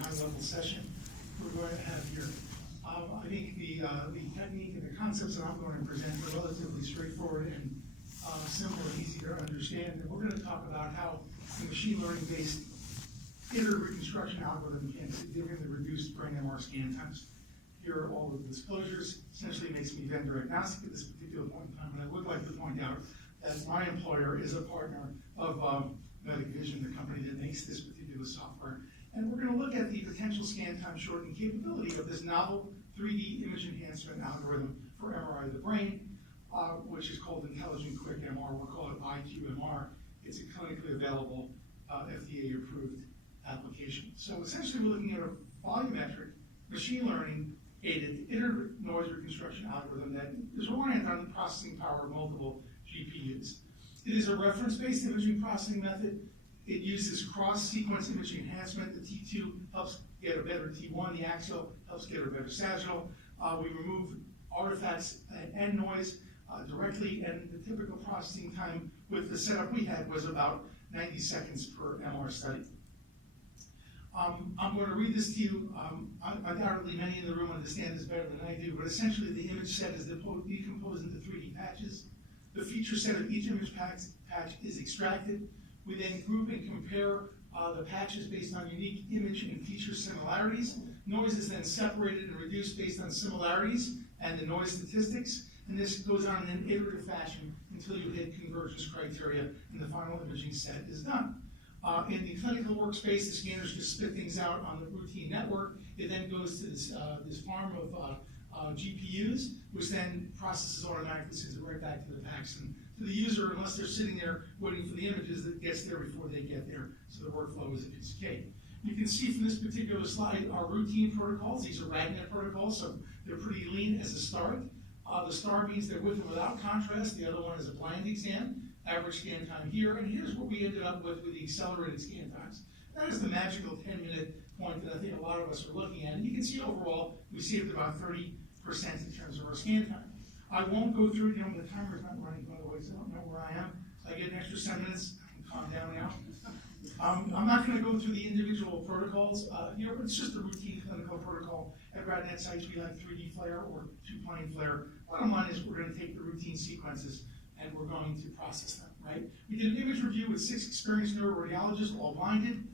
high-level session we're going to have here. I think the technique and the concepts that I'm going to present are relatively straightforward and simple and easy to understand. And we're going to talk about how the machine learning-based iterative reconstruction algorithm can significantly reduce brain MR scan times. Here are all of the disclosures. Essentially, it makes me vendor agnostic at this particular point in time. And I would like to point out that my employer is a partner of Medic Vision, the company that makes this particular software. And we're going to look at the potential scan time shortening capability of this novel 3D image enhancement algorithm for MRI of the brain, which is called Intelligent Quick MR. We'll call it IQMR. It's a clinically available, FDA-approved application. So essentially, we're looking at a volumetric, machine learning aided iterative noise reconstruction algorithm that is reliant on the processing power of multiple GPUs. It is a reference-based imaging processing method. It uses cross-sequence imaging enhancement. The T2 helps get a better T1. The axial helps get a better sagittal. We remove artifacts and noise directly, and the typical processing time with the setup we had was about 90 seconds per MR study. I'm going to read this to you. Undoubtedly, many in the room understand this better than I do, but essentially the image set is decomposed into 3D patches. The feature set of each image patch is extracted. We then group and compare the patches based on unique image and feature similarities. Noise is then separated and reduced based on similarities and the noise statistics. And this goes on in an iterative fashion until you hit convergence criteria and the final imaging set is done. In the clinical workspace, the scanners just spit things out on the routine network. It then goes to this farm of GPUs, which then processes automatically, sends it right back to the PACS and to the user, unless they're sitting there waiting for the images that gets there before they get there. So the workflow is a piece of cake. You can see from this particular slide our routine protocols. These are RAGNet protocols, so they're pretty lean as a start. The star means they're with and without contrast. The other one is a blind exam. Average scan time here, and here's what we ended up with the accelerated scan times. That is the magical 10-minute point that I think a lot of us are looking at. And you can see overall, we saved about 30% in terms of our scan time. I won't go through, the timer's not running, by the way, so I don't know where I am. So I get an extra 7 minutes. I can calm down now. I'm not going to go through the individual protocols here, but it's just a routine clinical protocol. At RadNet sites, we like 3D flare or two-plane flare. Bottom line is we're going to take the routine sequences and we're going to process them, right? We did an image review with 6 experienced neuroradiologists, all blinded.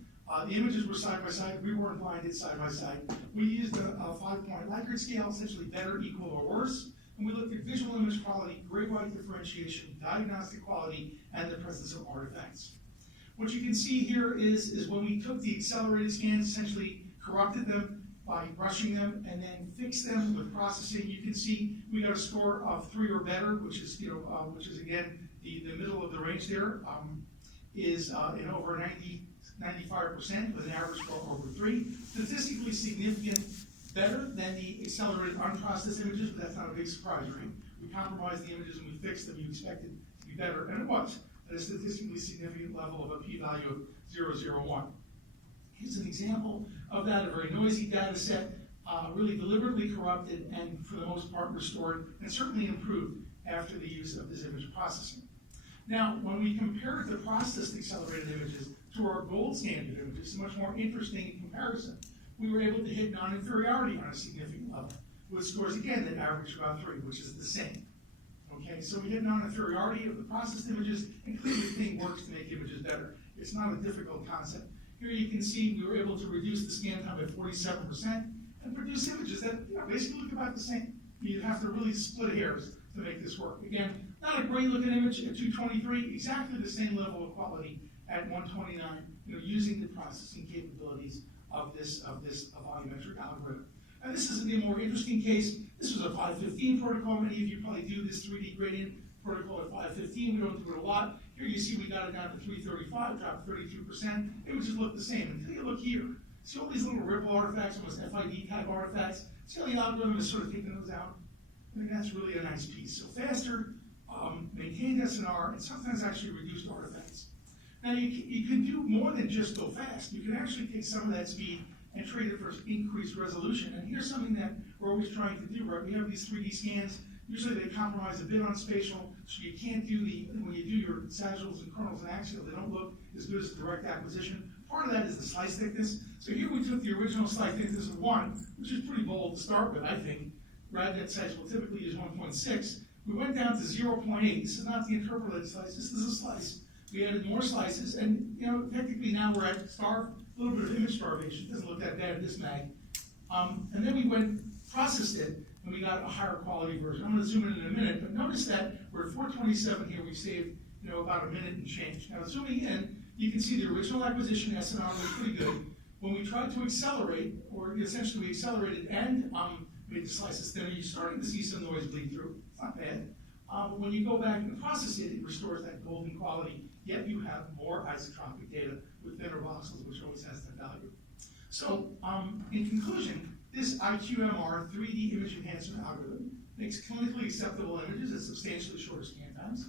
The images were side by side. We weren't blinded side by side. We used a 5-point Likert scale, essentially better, equal, or worse. And we looked at visual image quality, gray white differentiation, diagnostic quality, and the presence of artifacts. What you can see here is when we took the accelerated scans, essentially corrupted them by brushing them and then fixed them with processing. You can see we got a score of 3 or better, which is again the middle of the range there, is in over 95% with an average score over 3. Statistically significant, better than the accelerated unprocessed images, but that's not a big surprise, right? We compromised the images and we fixed them. You expected to be better, and it was at a statistically significant level of a p-value of 0.001. Here's an example of that, a very noisy data set, really deliberately corrupted and for the most part restored and certainly improved after the use of this image processing. Now, when we compare the processed accelerated images to our gold standard images, it's a much more interesting comparison. We were able to hit non-inferiority on a significant level with scores, again, that average about 3, which is the same. Okay, so we hit non-inferiority of the processed images, and clearly the thing works to make images better. It's not a difficult concept. Here you can see we were able to reduce the scan time by 47% and produce images that basically look about the same. You'd have to really split hairs to make this work. Again, not a great looking image at 223, exactly the same level of quality at 129, using the processing capabilities of this volumetric algorithm. And this is a more interesting case. This was a 515 protocol. Many of you probably do this 3D gradient protocol at 515. We don't do it a lot. Here you see we got it down to 335, dropped 32%. It would just look the same until you look here. See all these little ripple artifacts, almost FID type artifacts? See how the algorithm is sort of taking those out? I think that's really a nice piece. So faster, maintained ASNR, and sometimes actually reduced artifacts. Now you can do more than just go fast. You can actually take some of that speed and trade it for increased resolution. And here's something that we're always trying to do, right? We have these 3D scans. Usually they compromise a bit on spatial, so you can't do when you do your sagittals and coronals and axial, they don't look as good as direct acquisition. Part of that is the slice thickness. So here we took the original slice thickness of 1, which is pretty bold to start with, I think. RadNet sites will typically use 1.6. We went down to 0.8. This is not the interpolated slice, this is a slice. We added more slices, and technically now we're at a little bit of image starvation. It doesn't look that bad, this mag. And then we processed it, and we got a higher quality version. I'm gonna zoom in a minute, but notice that we're at 427 here, we've saved about a minute and change. Now zooming in, you can see the original acquisition ASNR was pretty good. When we tried to accelerate, or essentially we accelerated and made the slices thinner, you're starting to see some noise bleed through. It's not bad. But when you go back and process it, it restores that golden quality, yet you have more isotropic data with thinner voxels, which always has that value. So, in conclusion, this IQMR 3D image enhancement algorithm makes clinically acceptable images at substantially shorter scan times.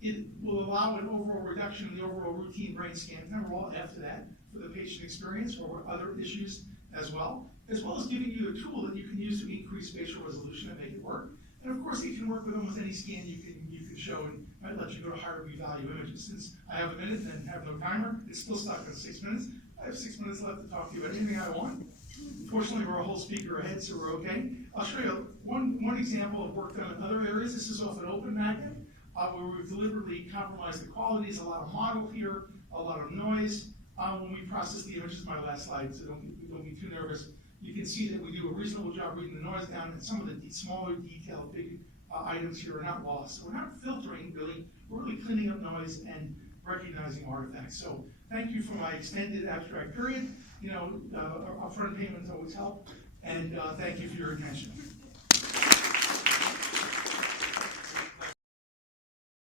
It will allow an overall reduction in the overall routine brain scan time, or all after that, for the patient experience or other issues as well as giving you a tool that you can use to increase spatial resolution and make it work. And of course, it can work with almost any scan you can show, and might let you go to higher V-value images. Since I have a minute and have no timer, it's still stuck at 6 minutes. I have 6 minutes left to talk to you about anything I want. Fortunately, we're a whole speaker ahead, so we're okay. I'll show you one example of work done in other areas. This is off an open magnet, where we've deliberately compromised the qualities, a lot of model here, a lot of noise. When we process the images, my last slide, so don't be too nervous. You can see that we do a reasonable job reading the noise down, and some of the smaller detailed big items here are not lost. So we're not filtering, really. We're really cleaning up noise and recognizing artifacts. So thank you for my extended abstract period. Upfront payments always help, and thank you for your attention.